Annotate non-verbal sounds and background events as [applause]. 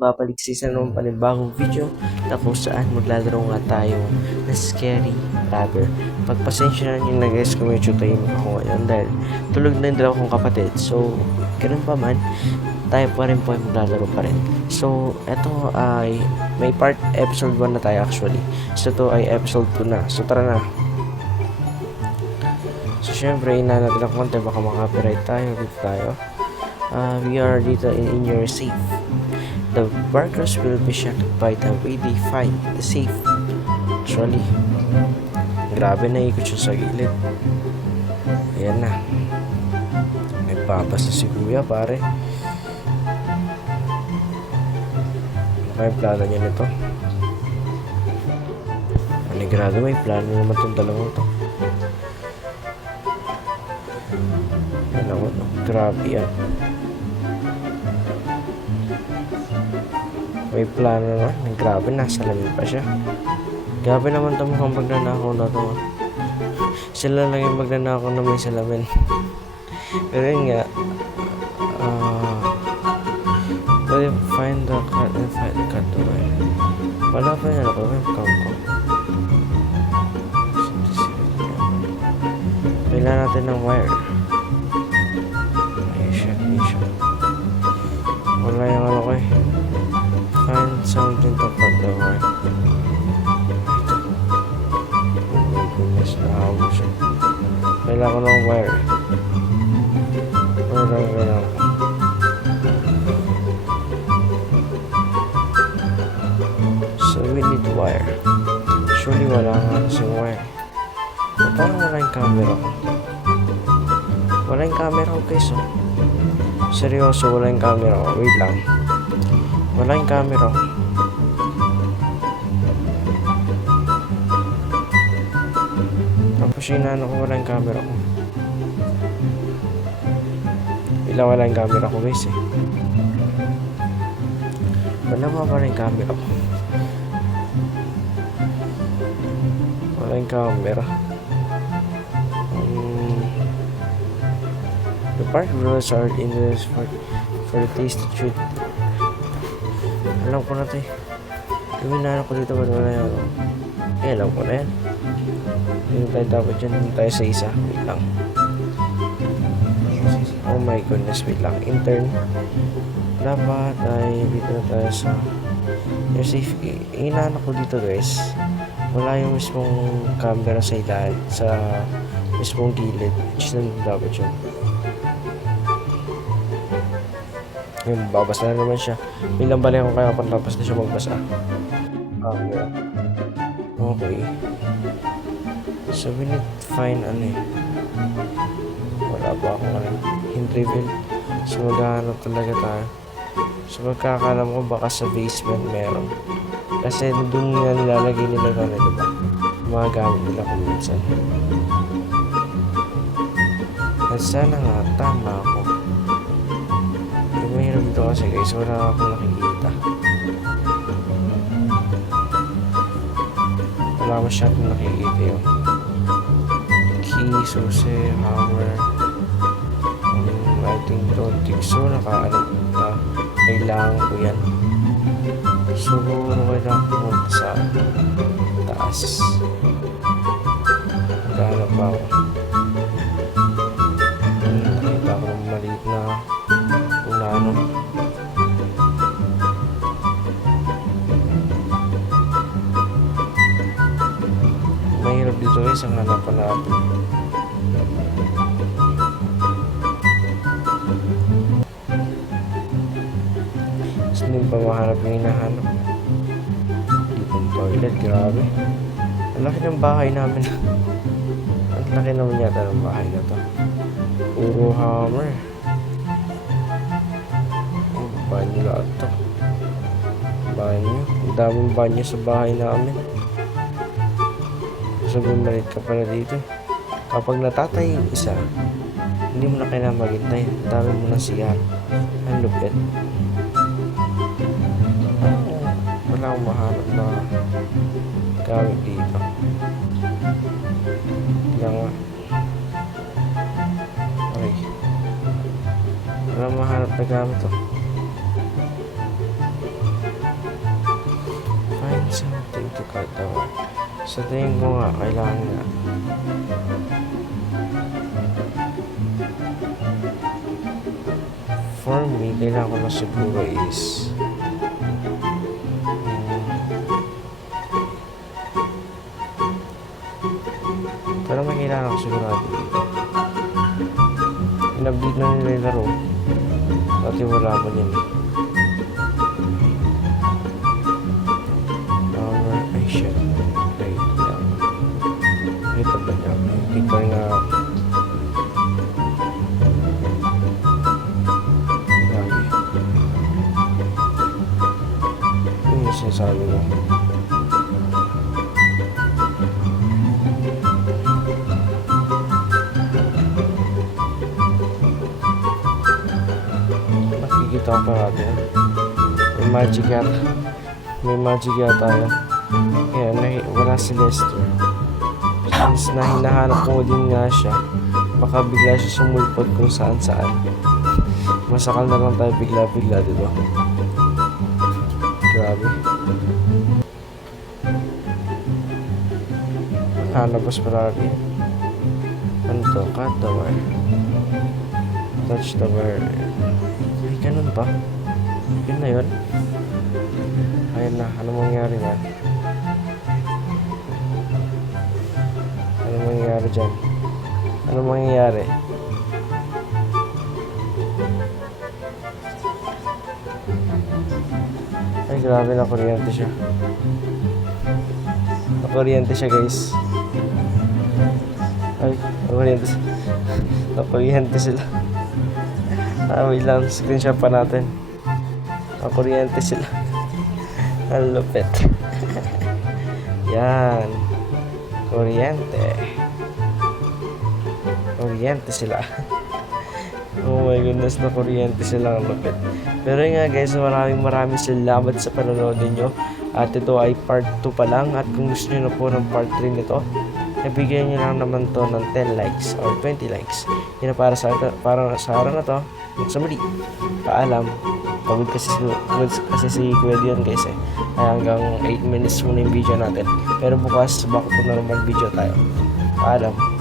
babalik sa isa naman panibagong video na kung saan maglalaro nga tayo na Scary Brother. Pagpasensya na nyo na guys kung medyo tahimik ako ngayon dahil tulog na yung dalawa kong kapatid. So, ganun pa man, tayo pa rin po ay maglalaro pa rin. So, eto ay may part episode 1 na tayo actually. So, to ay episode 2 na. So, tara na. So, syempre, ina natin ang konti. Baka makapiright tayo. Dito tayo. Uh, we are dito in, in your safe. The burglars will be shocked by the way they find the safe. Actually, grabe na ikot siya sa gilid. Ayan na. May papas na si kuya, pare. Ano kaya plano niya nito? Panigurado may plano naman itong dalawang to. Yan ako, no? grabe yan. May plano naman. Grabe, nasa lamin pa siya. Grabe naman ito mukhang magnanakaw na to. Sila lang yung magnanakaw na may salamin. Pero yun nga, uh, find the cat and find the cat to where? Wala pa yan ako, webcam ko. Kailangan natin ng wire. Ay, shit, shit. Wala yung ano ko eh. Something put the wire. Oh my goodness, nahawa siya. Kailangan ng wire. Kailangan ko. So we need wire. Surely wala nga kasing wire. Ba't parang wala yung camera ko? Wala yung camera ko guys. Seryoso, wala yung camera ko. Wait lang. Wala yung camera ko. Tapos inaano ko, wala yung camera ko. Ilang wala yung camera ko guys eh. Wala ba wala yung camera ko? Wala yung camera. Um, the park rules are in this for, for the tasty treat. Alam ko na ito eh. Gawin na ko dito ba't wala yung Eh, alam ko na yan. Hindi tayo dapat dyan. Tayo sa isa. Wait lang. Oh my goodness, wait lang. Intern. Dapat ay dito na tayo sa yung safe. Inaano ko dito guys. Wala yung mismong camera sa ilalim. Sa mismong gilid. Which is dapat yun. Yung babasa na naman siya. Bilang balik ko kaya pagtapos na siya magbasa. Camera. Okay. So we need to find ano eh. Wala pa akong ano. Hint reveal. So maghahanap talaga tayo. So magkakalam ko baka sa basement meron. Kasi doon nga nilalagay nila ano, di ba? Mga gamit nila kung minsan. At sana nga, tama ako. Yung mahirap dito kasi guys, wala akong nakikita. Wala masyadong nakikita yun. Key, susi, hammer, um, lighting rod, so nakaano na kailangan ko yan. Siguro kailangan ko pumunta sa taas. Maghanap pa ako. Nakita na kung na ano. Mahirap dito guys ang hanapan natin. Gusto din pa mahanap yung hinahanap. Dito yung toilet, grabe. Ang laki ng bahay namin. Ang laki naman yata ng bahay na to. Puro hammer. Banyo lahat to. Banyo. Ang daming banyo sa bahay namin. So, bumalik ka pala dito. Kapag natatay yung isa, hindi mo na kailangan maghintay. Dami mo na siya. Ang lupit na mahanap na gamit dito. Lang ay wala mahanap na gamit to find something to cut down. Sa tingin ko nga kailangan nga for me kailangan ko na siguro is Inabdid na nila yung laro. Dati wala pa din. Power, ay shit. Wait lang. Ito ba niya? Yun yung sinasabi mo. Nakikita ko pa natin. May magic yata. May magic yata yun. Kaya nahi, wala si Lester. Since na hinahanap ko din nga siya, baka bigla siya sumulpot kung saan saan. Masakal na lang tayo bigla-bigla, di ba? Grabe. Hanapos palagi. Ano to? Cut the wire. Touch the wire. Ganun ba? Yun na yun? Ayun na. Ano mangyari na? Ano mangyayari dyan? Ano mangyayari? Ay, grabe na kuryente siya. Nakuryente siya, guys. Ay, nakuryente siya. [laughs] Nakuryente sila. Ah, wait lang. Screenshot pa natin. Nakuryente sila. [laughs] Ang lupit. [laughs] Yan. Kuryente. Kuryente sila. [laughs] oh my goodness, na kuryente sila ang lupit. Pero nga guys, maraming maraming salamat sa panonood ninyo. At ito ay part 2 pa lang. At kung gusto nyo na po ng part 3 nito, nabigyan nyo lang naman to ng 10 likes or 20 likes. Yun na para sa, para sa araw na to. Sa muli, paalam. Pagod kasi, si- pagod kasi si Kuya Dion guys eh. Hanggang 8 minutes muna yung video natin. Pero bukas, back to normal video tayo. Paalam.